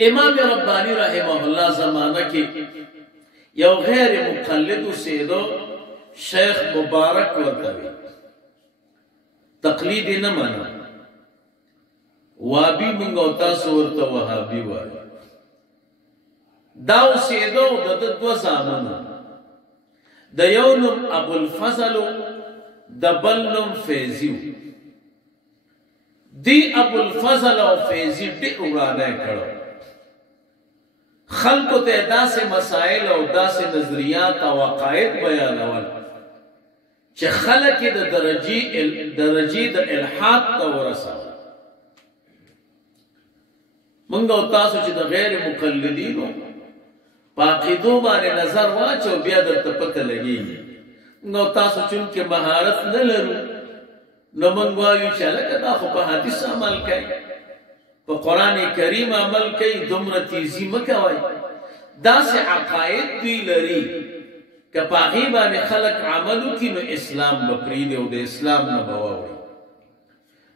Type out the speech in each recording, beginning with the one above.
امام ربانی رحمه الله زمانہ کی یو غیر مقلد سیدو شیخ مبارک ورتوی تقلید نه منو وابی منگو تاسو ورته وهابی وای داو سیدو د دو زامنو د یو نوم ابو الفضل د بل نوم فیضی دی ابو الفضل او فیضی ډېر وړاندې کړو خلقو ته داسې مسائل او داسې نظریات او عقاید بیانول چې خلک د درجې د الحاد ته ورسول مونږ او تاسو چې د غیر مقلدینو پاقیدو باندې نظر واچو بیا درته پته لګیږي مونږ او تاسو چې مهارت نه لرو نو مونږ وایو چې لکه دا خو په حدیث عمل کوي په قرآن کریم عمل کوي دومره تیزی مه کوئ داسې عقاید دوی لري که په هغې باندې خلک عمل وکړي نو اسلام به پرېږدي او د اسلام نه به واوړي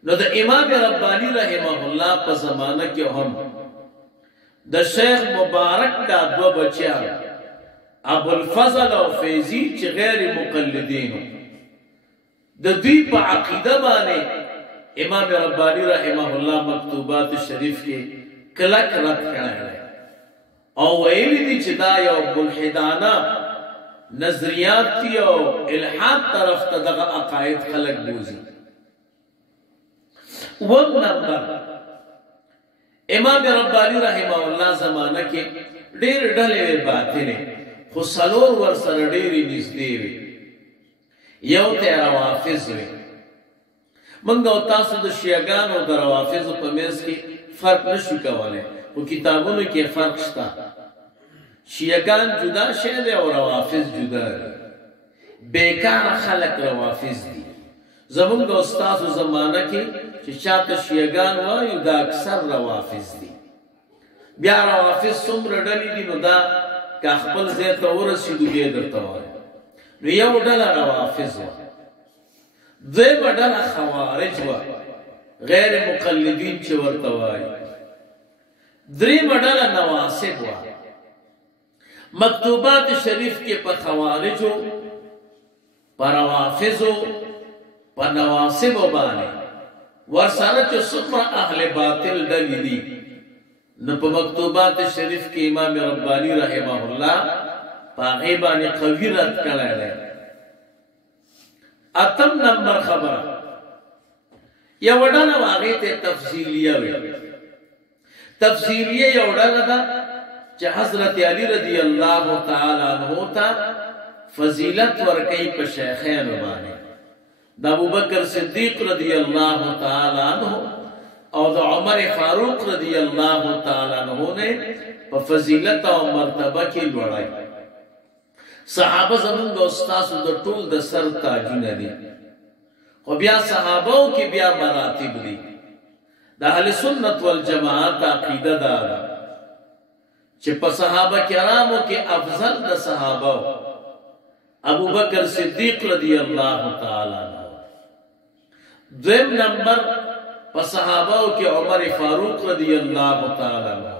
نو د امام ربانی رحمه الله په زمانه کې هم د شیخ مبارک دا دوه بچیان ابو الفضل او فیضی چې غیر مقلدینو د دوی په عقیده باندې امام ربانی رحمه الله مکتوبات شریف کې کلک رد کړی او ویلی دي چې دا یو ملحدانه نظریات دي او الحاد طرف ته دغه عقاید خلک بوزي وم نمبر امام ربانی رحمه الله زمانه کې ډېر ډلې باطلې خو څلور ورسره ډېرې نږدې وي یو ته روافض وي منګ او تاسو د شیعاګانو د روافضو په منځ کې فرق نشو کولی خو کتابونو کې فرق شته شیعاګان جدا شی دی او روافض جدا دی بیکار خلق روافض دي زمونږ او تاسو زمانه کې چې چاته شیعاګان وایو دا اکثر روافض دي بیا روافض څومره ډلې دي نو دا که خپل ځای ته ورسېدو بیا درته وایم نو یو ډله روافض وه دویمه ډله خوارج وه غیر مقلدین چې ورته وایي دریمه ډله نواصب وه مکتوبات شریف کې په خوارجو په روافضو په نواصبو باندې ورسره چې څومره اهل باطل ډلې دي نو په مکتوبات شریف کې امام ربانی رحمه الله په هغې باندې قوي رد کړی دی اتم نمبر خبره یو ډله هغې ته تفصیلیه وي تفصیلیه یو ډله ده چې حضرت علی رضی الله تعالی عنہ ته فضیلت ورکوي په شیخینو باندې د ابوبکر صدیق رضی الله تعالی عنہ او د عمر فاروق رضی الله تعالی عنہ نے په فضیلت او مرتبه کې لوړای صحابه زمونږ او ستاسو د ټول د سر تاجونه دي خو بیا صحابو کې بیا مراتب دي د اهل سنت والجماعت عقیده دا ده چې په صحابه کرامو کې افضل د صحابه ابو بکر صدیق رضی الله تعالی عنہ دویم نمبر په صحابه کې عمر فاروق رضی الله تعالی عنہ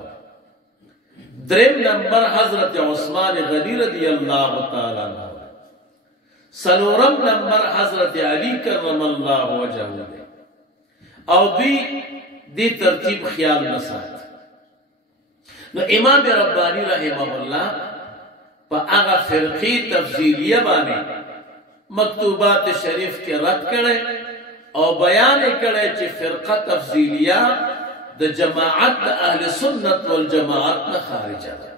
دریم نمبر حضرت عثمان غنی رضی الله تعالی عنہ سلورم نمبر حضرت علی کرم الله وجهه او دی ترتیب خیال نسات نو امام ربانی رحمه الله په هغه فرقی تفصیلیه باندې مکتوبات شریف کې رد کړي او بیان کړي چې فرقه تفصیلیه د جماعت د اهل سنت والجماعت نه خارجه ده